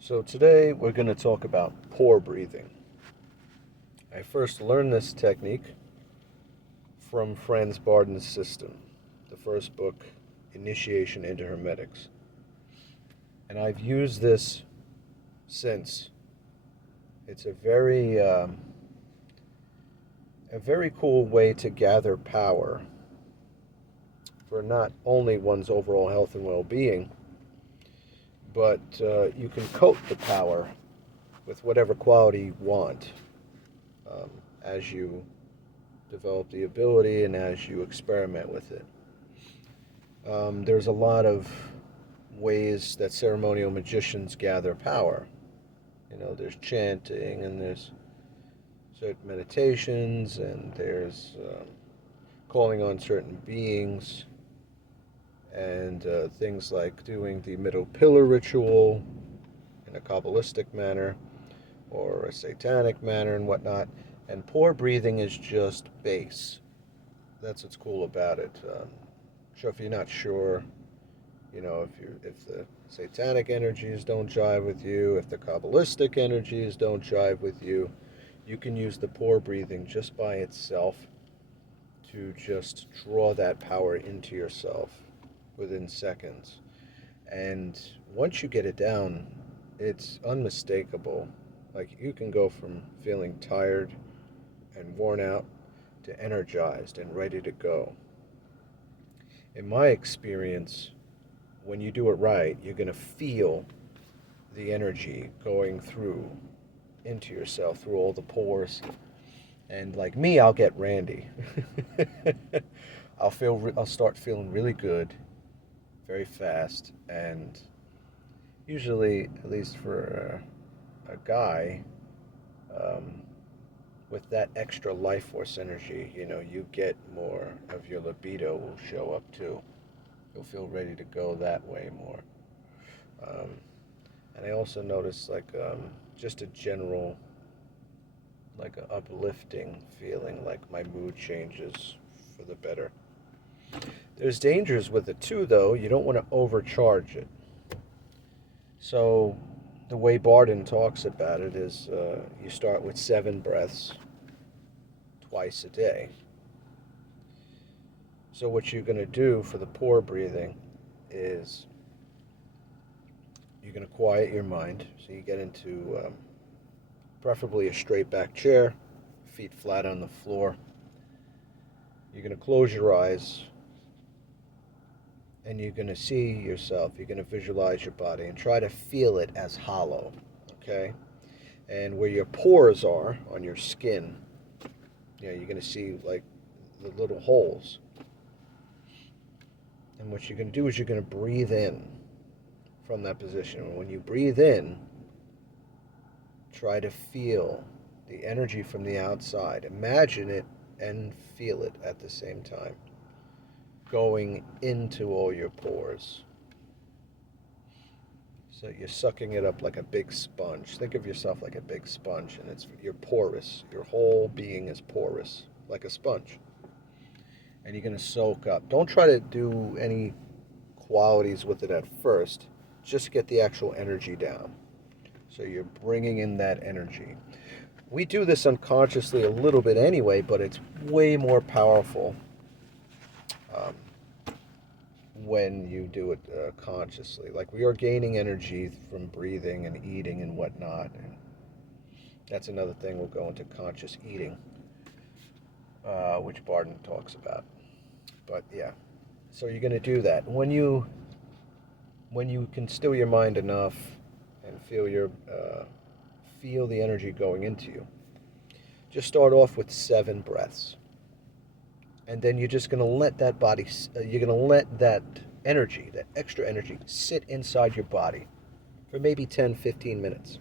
So today we're going to talk about pore breathing. I first learned this technique from Franz Barden's System, the first book, Initiation into Hermetics. And I've used this since. It's a very cool way to gather power for not only one's overall health and well-being, but you can coat the power with whatever quality you want as you develop the ability and as you experiment with it. There's a lot of ways that ceremonial magicians gather power. There's chanting and there's certain meditations and there's calling on certain beings and things like doing the middle pillar ritual in a Kabbalistic manner or a satanic manner and whatnot. And pore breathing is just base. That's what's cool about it. So if you're not sure, if the satanic energies don't jive with you, if the Kabbalistic energies don't jive with you, you can use the pore breathing just by itself to just draw that power into yourself within seconds. And once you get it down, it's unmistakable. Like you can go from feeling tired and worn out to energized and ready to go. In my experience, when you do it right, you're going to feel the energy going through into yourself, through all the pores. And like me, I'll get randy. I'll start feeling really good very fast, and usually, at least for a guy, um, with that extra life force energy, you get more of your libido will show up too. You'll feel ready to go that way more. Um, and I also notice just a general, like an uplifting feeling, like my mood changes for the better. There's dangers with it too, though. You don't want to overcharge it. So the way Barden talks about it is you start with 7 breaths twice a day. So what you're going to do for the pore breathing is you're going to quiet your mind. So you get into preferably a straight back chair, feet flat on the floor. You're going to close your eyes and you're going to see yourself. You're going to visualize your body and try to feel it as hollow, okay? And where your pores are on your skin, you're going to see like the little holes. And what you're going to do is you're going to breathe in from that position. And when you breathe in, try to feel the energy from the outside. Imagine it and feel it at the same time, going into all your pores. So you're sucking it up like a big sponge. Think of yourself like a big sponge, and you're porous. Your whole being is porous, like a sponge. And you're going to soak up. Don't try to do any qualities with it at first. Just get the actual energy down. So you're bringing in that energy. We do this unconsciously a little bit anyway, but it's way more powerful um, when you do it consciously. Like we are gaining energy from breathing and eating and whatnot. And that's another thing. We'll go into conscious eating, which Barden talks about. But yeah, so you're going to do that. When you can still your mind enough and feel the energy going into you, just start off with 7 breaths. And then you're just going to let that body, you're going to let that energy, that extra energy, sit inside your body for maybe 10, 15 minutes.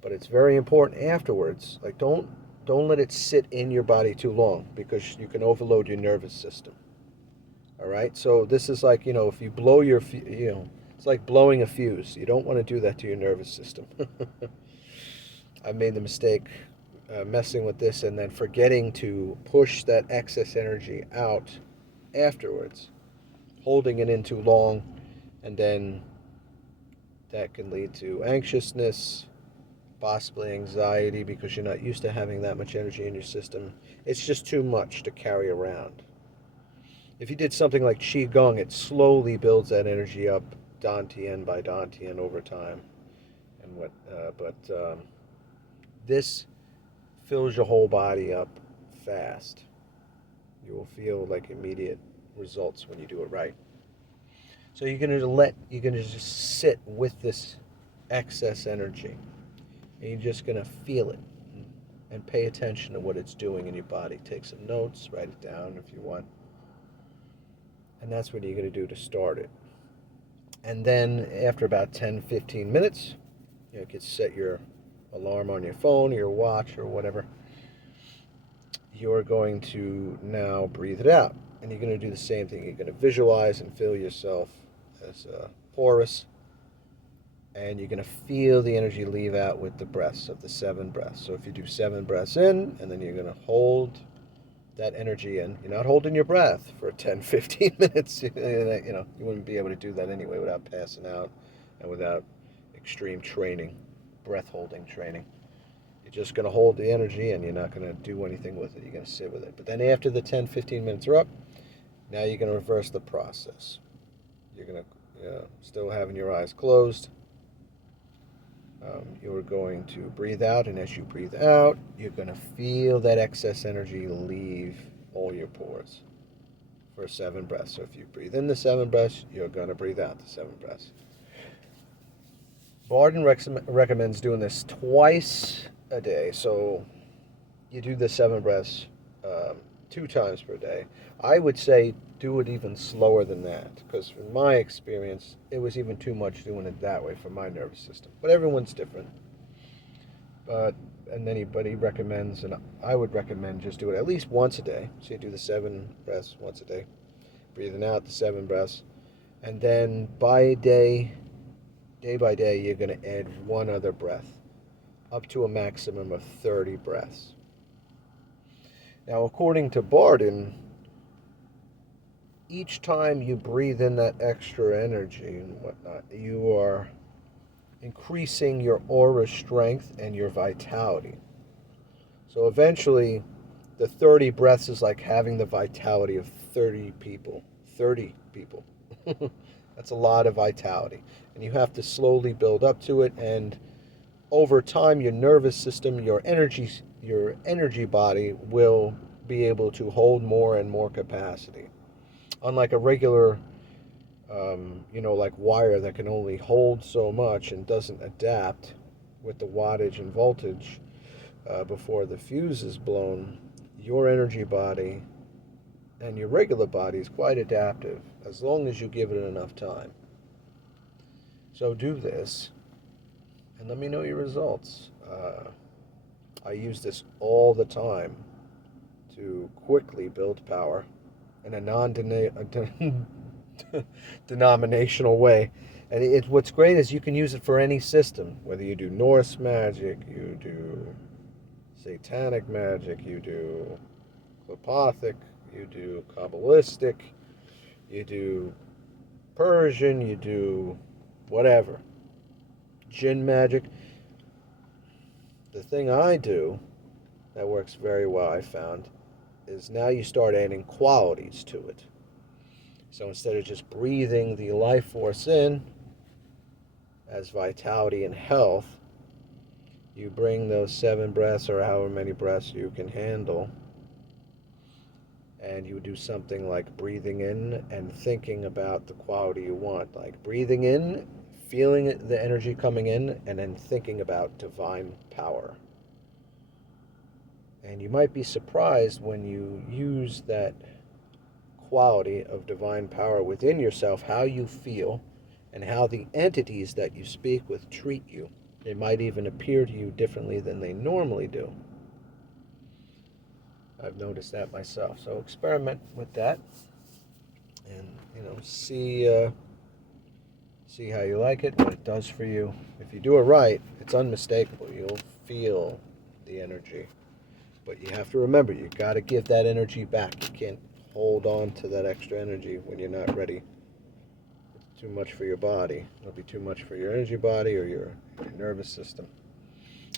But it's very important afterwards. Like don't let it sit in your body too long because you can overload your nervous system. All right? So this is like, if you blow it's like blowing a fuse. You don't want to do that to your nervous system. I made the mistake messing with this and then forgetting to push that excess energy out afterwards, holding it in too long, and then That can lead to anxiousness, possibly anxiety because you're not used to having that much energy in your system. It's just too much to carry around. If you did something like Qigong, it slowly builds that energy up, Dantian by Dantian over time. And this fills your whole body up fast. You will feel like immediate results when you do it right. So you're gonna just sit with this excess energy, and you're just gonna feel it and pay attention to what it's doing in your body. Take some notes, write it down if you want, and that's what you're gonna do to start it. And then after about 10-15 minutes, you can set your alarm on your phone or your watch or whatever. You're going to now breathe it out. And you're going to do the same thing. You're going to visualize and feel yourself as porous. And you're going to feel the energy leave out with the breaths of the 7 breaths. So if you do 7 breaths in, and then you're going to hold that energy in. You're not holding your breath for 10-15 minutes. You wouldn't be able to do that anyway without passing out and without extreme training, breath holding training. You're just going to hold the energy and you're not going to do anything with it. You're going to sit with it. But then after the 10-15 minutes are up, now you're going to reverse the process. You're going to, still having your eyes closed, you're going to breathe out, and as you breathe out, you're going to feel that excess energy leave all your pores for 7 breaths. So if you breathe in the 7 breaths, you're going to breathe out the 7 breaths. Barden recommends doing this twice a day. So you do the 7 breaths 2 times per day. I would say do it even slower than that, because in my experience, it was even too much doing it that way for my nervous system. But everyone's different. And anybody recommends, and I would recommend just do it at least once a day. So you do the 7 breaths once a day, breathing out the 7 breaths, and then day by day, you're going to add 1 other breath, up to a maximum of 30 breaths. Now, according to Barden, each time you breathe in that extra energy and whatnot, you are increasing your aura strength and your vitality. So eventually, the 30 breaths is like having the vitality of 30 people. 30 people. That's a lot of vitality. And you have to slowly build up to it, and over time, your nervous system, your energy body will be able to hold more and more capacity. Unlike a regular, like wire that can only hold so much and doesn't adapt with the wattage and voltage before the fuse is blown, your energy body and your regular body is quite adaptive as long as you give it enough time. So do this and let me know your results. I use this all the time to quickly build power in a non-denominational way. And what's great is you can use it for any system, whether you do Norse magic, you do satanic magic, you do Klopothic, you do Kabbalistic, you do Persian, you do whatever. Jinn magic. The thing I do that works very well, I found, is now you start adding qualities to it. So instead of just breathing the life force in as vitality and health, you bring those 7 breaths or however many breaths you can handle, and you do something like breathing in and thinking about the quality you want. Like breathing in, feeling the energy coming in, and then thinking about divine power. And you might be surprised when you use that quality of divine power within yourself, how you feel, and how the entities that you speak with treat you. They might even appear to you differently than they normally do. I've noticed that myself. So experiment with that, and see how you like it, what it does for you. If you do it right, it's unmistakable. You'll feel the energy. But you have to remember, you got to give that energy back. You can't hold on to that extra energy when you're not ready. too much for your body. It'll be too much for your energy body or your nervous system.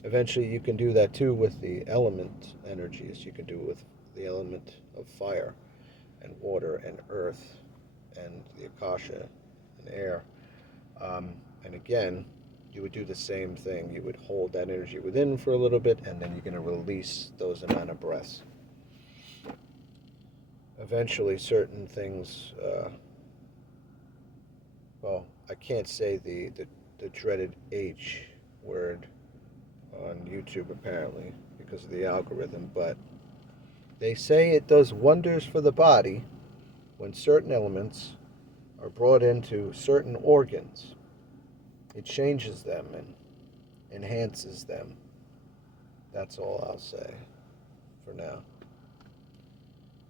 Eventually, you can do that too with the element energies. You can do it with the element of fire and water and earth and the akasha and air. And again, you would do the same thing. You would hold that energy within for a little bit, and then you're going to release those amount of breaths. Eventually, certain things, well, I can't say the dreaded H word on YouTube apparently because of the algorithm, but they say it does wonders for the body when certain elements are brought into certain organs. It changes them and enhances them. That's all I'll say for now.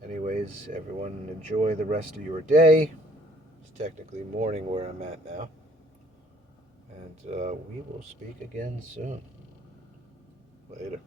Anyways, everyone enjoy the rest of your day. It's technically morning where I'm at now. And we will speak again soon. Later.